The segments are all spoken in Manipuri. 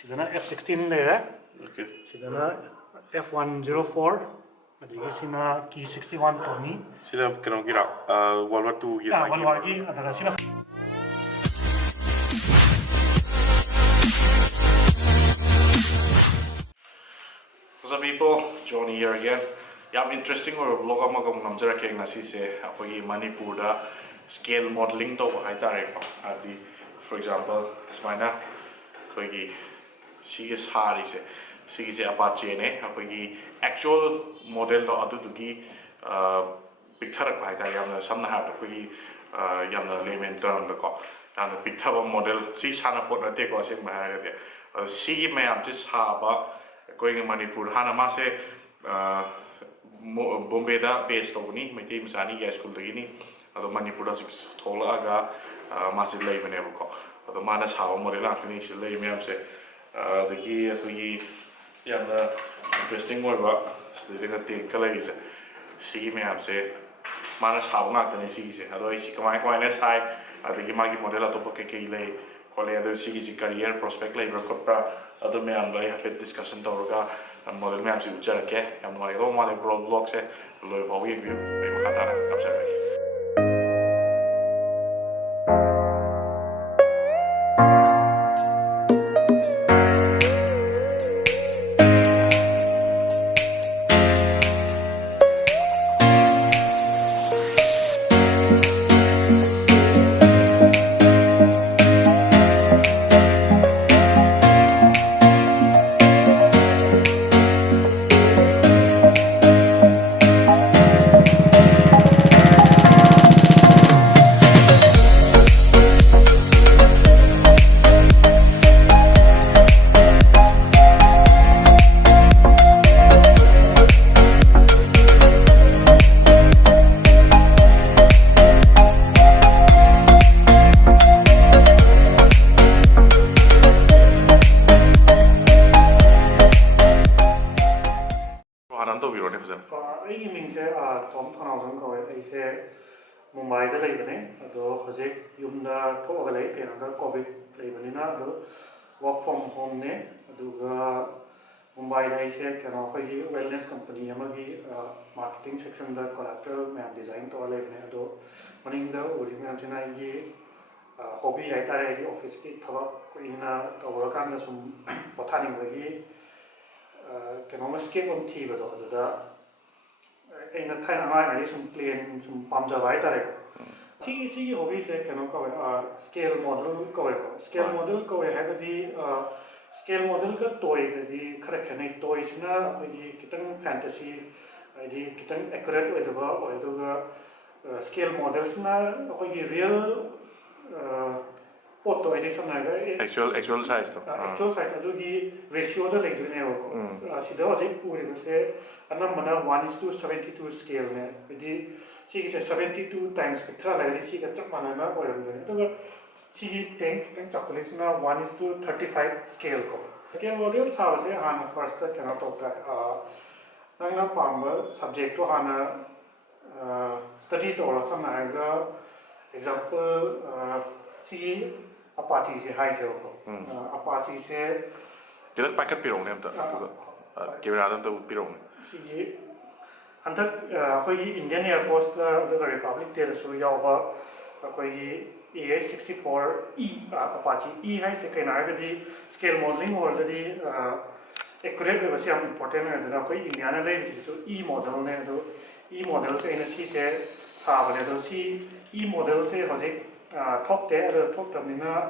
Sidana F16 layer. Okay. Sidana F104. Adigi sina key 61 Tony. Sida kano gira World War II gi. World War II adara sina. What's up people? Johnny here again. Yam interesting or vlog amaga namjara keng nasi se apoi Manipur da scale modeling to hai tare adi for example smaina koi gi sari se apache ne apoi actual model do adu gi picture hai tare yam samna ha apoi yam layman term da ko dan picture model si sana pot na te ko se ma ha ga si me am just ha ba going in Manipur, Hana Mase, Bombay da based on me, my team Sani Yaishkul Dini, the Manipur Tolaga, Massive Lay Benevo, the Manas how Morilla finish lay me up say the key we the interesting word about the thing colors. See me up say Manas how not the season, otherwise she come my coin side, the Gimagi Modella to Poke lay. Other CGC career prospect labor copra other me and I have discussion toga and model maps you jerk and like all my blocks low we view maybe Katana observation. Tom Thounojam I say Mumbai the Labane, although Jose Yumda Togalate and the COVID Labanina, work from home ne, Mumbai I say can offer you wellness company, Yamagi marketing section, the collateral and design to Labane, though running the Urimanjana hobby I try office kit in a work some botanic can almost escape on tea, but in a time I some plane some pumps of either. See, hobbies can scale model scale model go ahead the scale model got toy the correct toys na the fantasy the kitten accurate with the scale models na real photo edition actual size actual size adugi ratio the like do sida hojik puri se anamana 1:72 scale ne the see is 72 times spectra like see ka chap mana na oiram to see tank kan chocolate na 1:35 scale ko scale model sa se han first kana to nang pam subject to hana study to or some example see Apache se high se Apache se kita paket pirong ne amta camera adam to pirong see under koi Indian Air Force the Republic there so yawa koi AH-64E Apache E high se kaina ga scale modeling already accurate was important na koi Indian le so E model ne do E model se in C se sa bane do C E model se hojik top there top terminal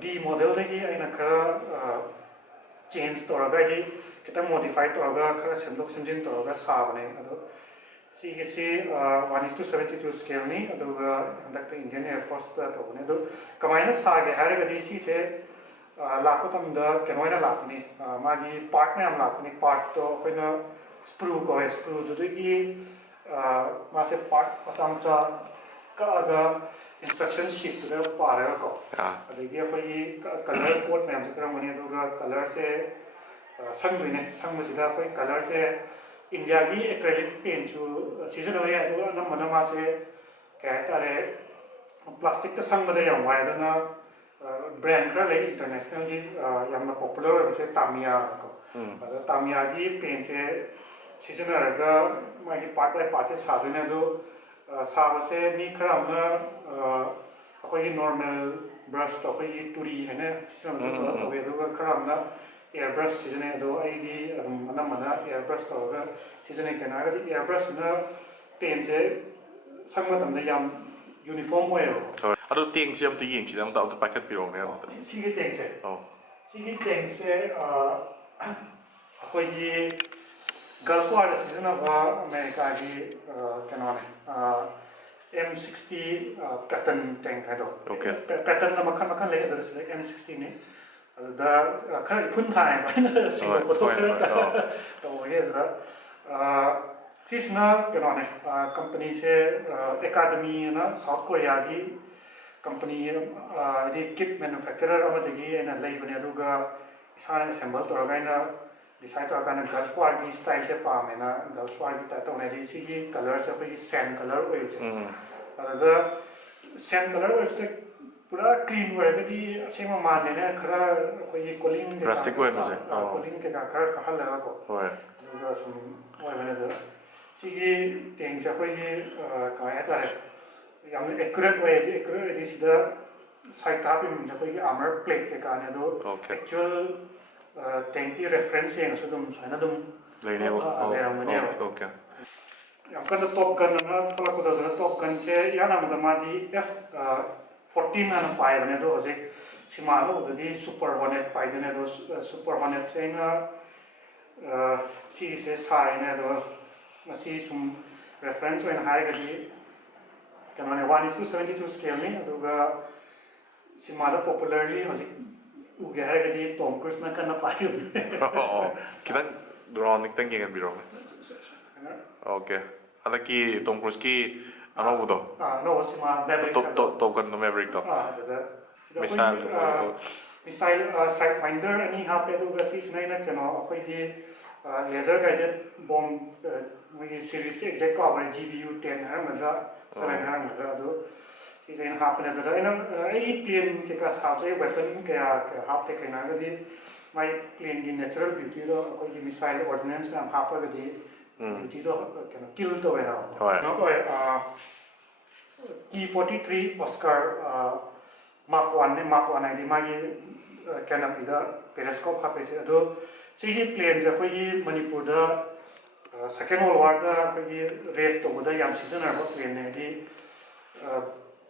D model change to modify to see 1:72 scale ni Indian Air Force part part instruction sheet to the color code color color India acrylic paint season plastic brand khara lei international gi yamna popular oibase Tamiya ko Tamiya gi paint se seasonal ga magi part by part se sadune ado sabase mi khara amna akoi normal brush to akoi turi hene seasonal to we do khara amna airbrush season ado ai gi anamana airbrush to ga season kana ga airbrush na paint se sangma tamda yam uniform oil ado tiang siam ti ying sidam ta packet pirong ne sige tiang se sige tiang se akoi gi Gulf War season of America gi kana ne M60 pattern tank hado pattern na makhan le ado se M60 ne da khari phun thai ba na singo photo to ye da sisna kana ne company se academy na South Korea gi company the kit manufacturer amadagi na lay bane aduga isana assemble to gaina decide to kana Gulf War gi style se pa mena Gulf War gi ta to ne ri gi color se ko sand color oil se ada sand color oil se pura clean wa gi sema man ne khara ko yi cooling plastic wa me se cooling ke ka khara ka hala ko hoy aduga sum oil bane da sigi teng se ko yi ka ya ta yam accurate way accurate is the side tap in the armor plate ke kana do actual tanki reference yang so dum sana dum laine okay yam kan top gun na pala ko da top gun che yana ma ma di F14 na pai bane do je sima lo di super hornet pai de do super hornet se na si se sai na do si sum reference when high ga di kanane 1:72 scale ni aduga simada popularly hoji ugera gadi Tom Cruise na kana payu kita drone niktan gengan biro okay adaki Tom Cruise ki ano budo no sima Maverick top kan no Maverick to missile sidewinder ani ha pe aduga si sinaina kano akoi gi laser guided bomb we series exact cover GBU 10 ha mala sarang mala ado si sen happen da ena ai plane ke ka sa se weapon ke hap te kana gadi my plane gi natural beauty ro ko gi missile ordnance na hapa gadi beauty ro kana kill to wena no ko T-43 Oscar Mark 1 ne Mark 1 ai di mai canopy da periscope ha pe se ado si plane ja ko gi Manipur da Second World War da ko gi raid to da yam season ar plane ne di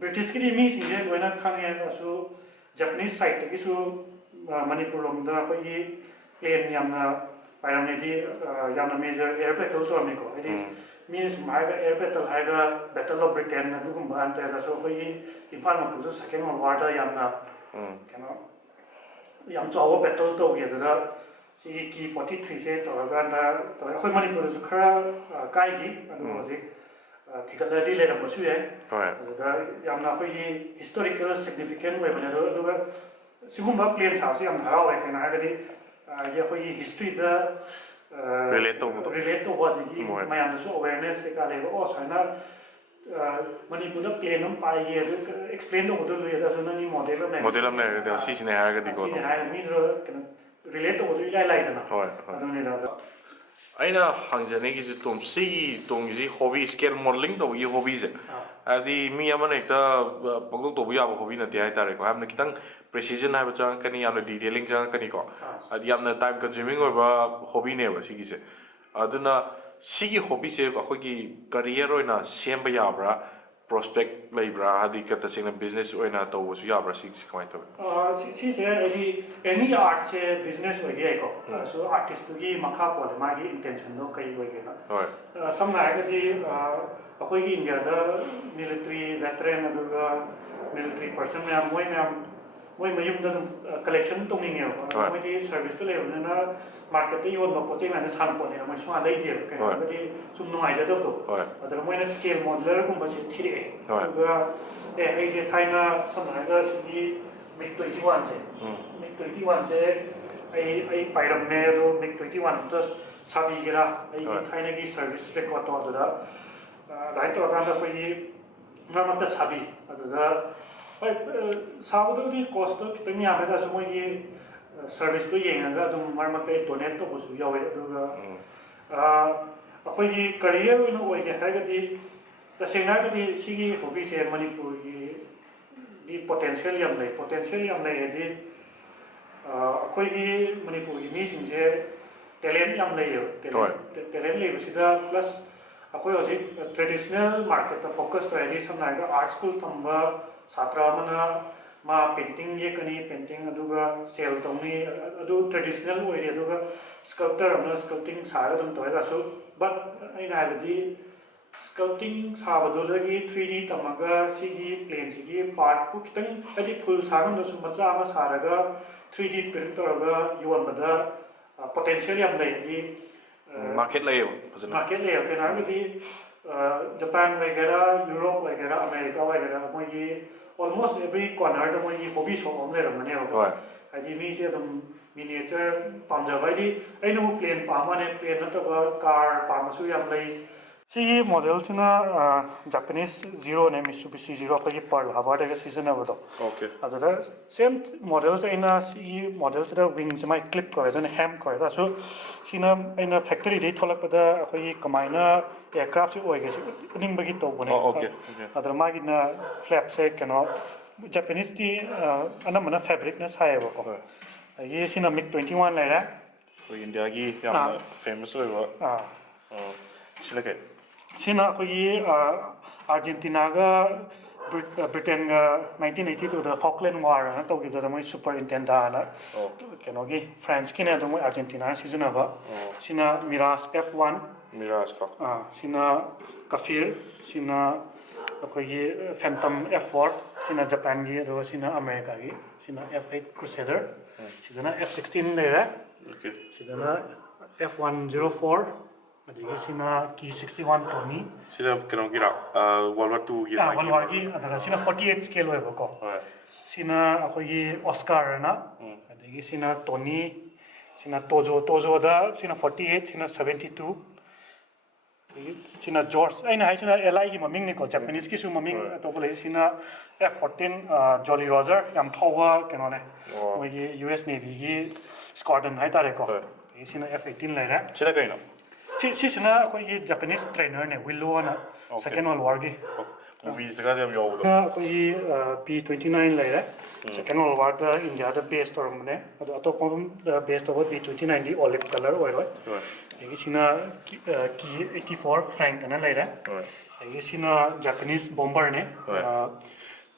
British ki mi si je loina khange asu Japanese side ki su Manipur lom da ko gi plane yamna pairam ne di yamna major air battle to me ko it is means my air battle ha ga battle of Britain na dugum ban ta da so ko gi Imphal ma pu Second World War da yamna kano yam chaw battle to ge da si ki 43 se to ga na to ko Manipur su khara kai gi anu ji thikala di le na basu ye da yamna ko gi historical significant we bane do ga sigumba plane sa se yam haraw e kana ga di ye ko gi history da relate to what gi mayam so awareness ke ka le o sa na Manipur da plane nam pai ye explain to do le da so na ni model am ne da si sine ha ga di ko si ha mi ro relate to do lai da na adu ne da aina hangjane gi tom si tong gi hobby scale modeling to gi hobby je adi mi amana ekta pangdong to ya hobby na ti ai tare ko amna kitang precision ha ba chang kani amna detailing chang kani ko adi amna time consuming ba hobby ne ba sigi se aduna sigi hobby se ba ko gi career oina semba ya bra prospect labra adi kata sing business oina to was ya bra sigi kamai to si se any art che business wa gi ko so artist gi makha ko ma gi intention no kai wa gi na some na ga di akoi gi India da military veteran aduga military person na moi mayum da collection tong ning yo moi di service to le na market te yon ba project na san ko ne moi swa dai di ka ga di sum no ai ja do adara moi na scale modeler kum ba si thire aduga ai je thaina some na ga si MiG 21 je MiG 21 je ai pairam ne do MiG 21 to sabi gira ai thaina gi service record to da dai to ga da ko yi na ma ta sabi adada ꯍꯣꯏ ꯁꯥꯕꯗꯨꯗꯤ ꯀꯣꯁꯇꯣ ꯈꯤꯇꯪ ꯌꯥꯝꯃꯦꯗꯁꯨ ꯃꯣꯏꯒꯤ ꯁꯔꯚꯤꯁꯇꯣ ꯌꯦꯡꯉꯒ ꯑꯗꯨꯝ ꯃꯔꯛ ꯃꯔꯛꯇ ꯗꯣꯅꯦꯠ ꯇꯧꯕꯁꯨ ꯌꯥꯎꯋꯦ ꯑꯗꯨꯒ ꯑꯩꯈꯣꯏꯒꯤ ꯀꯔꯤꯌꯔ ꯑꯣꯏꯅ ꯑꯣꯏꯒꯦ ꯍꯥꯏꯔꯒꯗꯤ तसेंना गदी सिगी हॉबी से मणिपुर की पोटेंशियल यम ले यदि अखोई की मणिपुर की मी सिंजे टैलेंट यम ले टैलेंट ले बसिदा प्लस अखोई होजिक ट्रेडिशनल मार्केट ता फोकस तो यदि समना का आर्ट स्कूल थंबा छात्रा मना मा पेंटिंग ये कनी पेंटिंग अदुगा सेल तौनी अदु ट्रेडिशनल ओइरे अदुगा स्कल्पटर अमना स्कल्पटिंग सारा दम तोयदा सो बट आइना हाबदी स्कल्पटिंग साबदुदगी 3D तमगा सिगी प्लेन सिगी पार्ट पु खितंग अदि फुल सागम दसु मचा अमा सारगा 3D प्रिंट तोरगा योनबदा पोटेंशियल यम लेदि मार्केट लेयो फजना केनागदी जापान वगैरह यूरोप वगैरह अमेरिका वगैरह मोगी almost every corner da मोगी हॉबी शॉप हम लेरमने हो अदि मी से दम मिनिएचर पामजाबादि अइनमु प्लेन पामाने प्लेन नतबा कार पामसु यम ले सिगी मॉडल सिना जापानीज जीरो ने मित्सुबिशी जीरो फगी पर्ल हावर देगा सीजन अब तो ओके अदर सेम मॉडल से इना सी मॉडल से विंग से माइ क्लिप करे दन हैम करे दा सो सिना इना फैक्ट्री दे थोलक पदा फगी कमाइना एयरक्राफ्ट से ओइगे से निंग बगी तो बने ओके अदर मागिना फ्लैप से कनो जापानीज दी अना मना फैब्रिक ना सायबो को ये सिना मिक 21 लेरा इंडिया की याम फेमस होइबो सिलके सिना कोई अर्जेंटीना का ब्रिटेन का 1982 दा फॉकलैंड वार ना तो की दा मोई सुपर इंटेंडा ना केनोगी फ्रांस की ने तो मोई अर्जेंटीना सीजन अब सिना मिराज F1 मिराज का सिना कफिर सिना कोई फैंटम F4 सिना जापान की तो सिना अमेरिका की सिना F8 क्रूसेडर सिना F16 ले रहा ओके सिना F104 अदिगे सिना की 61 टोनी सिना कनो गिरा वर्ल्ड वार 2 गी वर्ल्ड वार की अदर सिना 48 स्केल होय बको सिना अखोगी ऑस्कार ना अदिगे सिना टोनी सिना तोजो दा सिना 48 सिना 72 सिना जॉर्ज आइना हाय सिना एलआई की ममिंग निको जापानीज की सु ममिंग तो बोले सिना F14 जॉली रोजर याम फावा कनो ने मोगी यूएस नेवी की स्क्वाड्रन हाय तारे को सिना F18 लेरा सिना कइनो सिना कोई जापानीज ट्रेनर ने विलो ना सेकेंड वर्ल्ड वार की मूवीज का जब यो कोई P29 लेरा सेकेंड वर्ल्ड वार दा इंडिया दा बेस तोरमने अतोपम बेस तो P29 दी ऑलिव कलर ओइरो यगी सिना की 84 फ्रैंक ना लेरा यगी सिना जापानीज बॉम्बर ने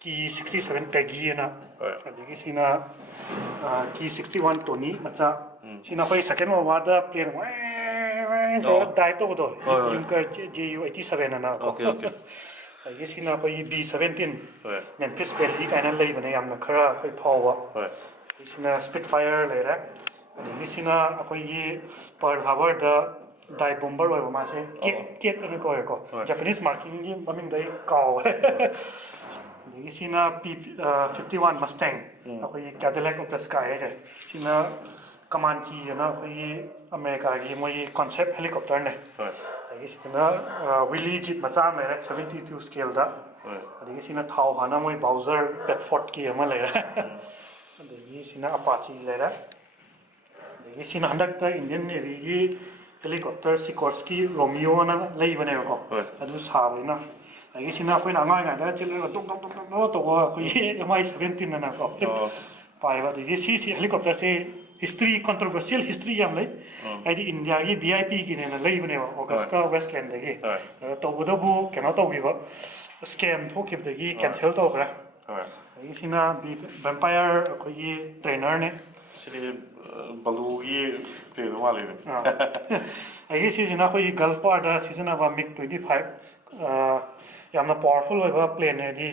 की 67 पैगी ना यगी सिना की 61 टोनी मचा सिना कोई सेकेंड वर्ल्ड वार दा प्लेन तो डाइ तो बतो युंकर GU87 ना ओके ये सिना कोई B17 मेम्फिस वैली काइना लई बने यामना खरा कोई फावा सिना स्पिटफायर लेरा ये सिना कोई ये पर्ल हार्बर दा डाइ बॉम्बर ओइबो मासे केट अने को जापानीज मार्किंग की ममिंग दai काव ये सिना P51 मस्टैंग कोई कैडिलैक ऑफ द स्काई है सिना कमांची ना कोई अमेरिका की मोई कॉन्सेप्ट हेलीकॉप्टर ने ये सिना विली जीप मचा में 72 स्केल दा ये सिना थाव हाना मोई बाउजर पेटफोर्ट की अमा लेरा ये सिना अपाची लेरा ये सिना हंडक दा इंडियन नेवी की हेलीकॉप्टर सिकोर्स्की रोमियो ना लई बने को अदु साबैना ये सिना कोई नांगा गा चिल टुक टुक टुक तो कोई MI17 ना को पाइबा ये सी हेलीकॉप्टर से हिस्ट्री कंट्रोवर्शियल हिस्ट्री याम ले आइदि इंडिया की VIP की ने लई बने ऑगस्टा वेस्टलैंड देगी तो बदबु केनो तो गिबो स्कैम थोकिब देगी कैंसिल तो करा ये सिना वैम्पायर कोई ट्रेनर ने सिली बलूगी ते दो वाले ये सिना कोई गल्फ वार दा सीजन अब मिग 25 यामना पावरफुल होइबा प्लेन है दी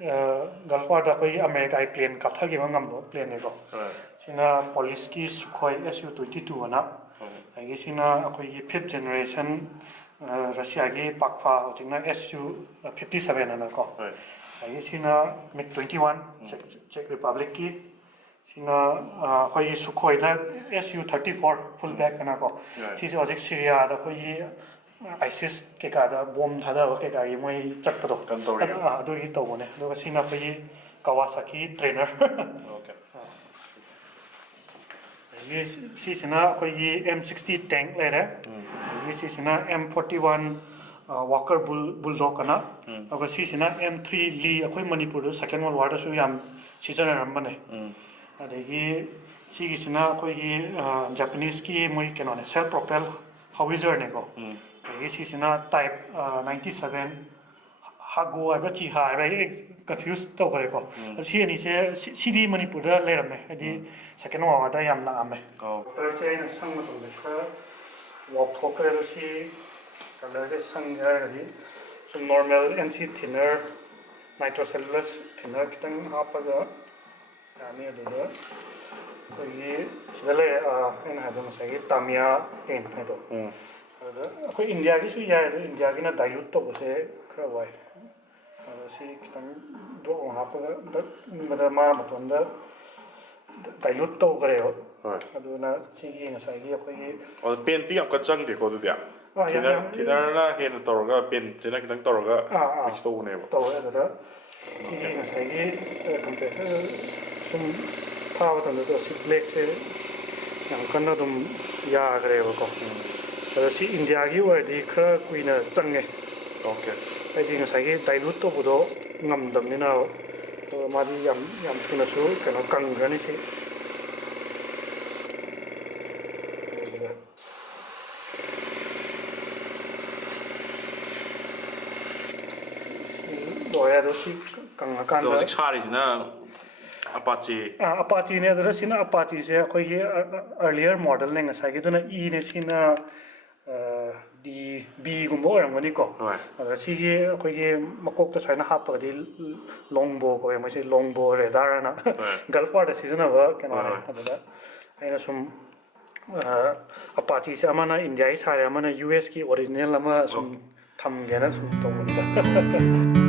गल्फ वार दा कोई अमेरिका प्लेन कथा गिबा ngam प्लेन ने को सिना पुलिस की सुखोई Su-22 ना ये सिना कोई 5th जनरेशन रशिया की पाकफा जिना Su-57 ना को ये सिना मिग 21 चेक रिपब्लिक की सिना कोई सुखोई दा Su-34 फुल बैक ना को सिसे अजिक सीरिया दा कोई आइसिस के का दा बॉम्ब थादा के का ये मोई चटपदो अदो ही तो बने अदो सिना कोई Kawasaki trainer โอเค सीसना अखोई M60 tank लेरे सीसना M41 Walker Bulldog कना अगर सीसना M3 Lee अखोई मणिपुर सेकेंड वर्ल्ड वार दसु याम सीजन रंबने अदेगी सीगिसना अखोई जापानीज की मोई केनोने सेल्फ प्रोपेल हाउइजर ने को अदेगी सीसना टाइप 97 हागो है चिहा है कंफ्यूज तो करे को सी अनि से सीडी मणिपुर लेरमे अदि सेकेंड वर्ल्ड वार याम लामे कलर से संग तो लेखा वॉक ठोकर सी कलर से संग है some normal NC thinner nitrocellulose thinner कितन हापगा यानी अदुदा कोई सिदले एन हादो मसागी तामिया पेंट है तो अखोई इंडिया की सुई यार इंडिया की ना डाइल्यूट तो बसे खरा वाई सी कितन दो हापगा मतलब मा मतंदा डाइल्यूट तो करे हो अदुना सिगी ngसागी अखोई और पेंटिंग आपका चंग देखो तो दिया थिनर ना हेन तोरगा पेन जेना कितन तोरगा मिक्स तो ने तो अदुदा सिगी ngसागी कंप्रेसर सुम थाव तंदो तो सी ब्लैक से yang kan dum ya gre ko अदो सी इंडिया की ओरदी खरा कुइना चंगे ओके आई ngसागी डाइल्यूट तो बुदो ngamdamnina मादी याम याम थुनासु कनो कंगरनि से दोया दोसी कंगा कांदा तो सारीजना अपाची ने अदर सिना अपाची से अखोई अर्लियर मॉडल ने ngसागी दुना ई ने सिना डी बी गुम्बो रंगनी को अदर सिगी अखोई मकोक तो साइना हापगदी लॉन्गबो को मसे लॉन्गबो रेडार ना गल्फ वार सीजन अब केनो अदर आइना सुम अपाची से अमाना इंडिया ही सारे अमाना यूएस की ओरिजिनल अमा सुम थम गेना सुम तोंदा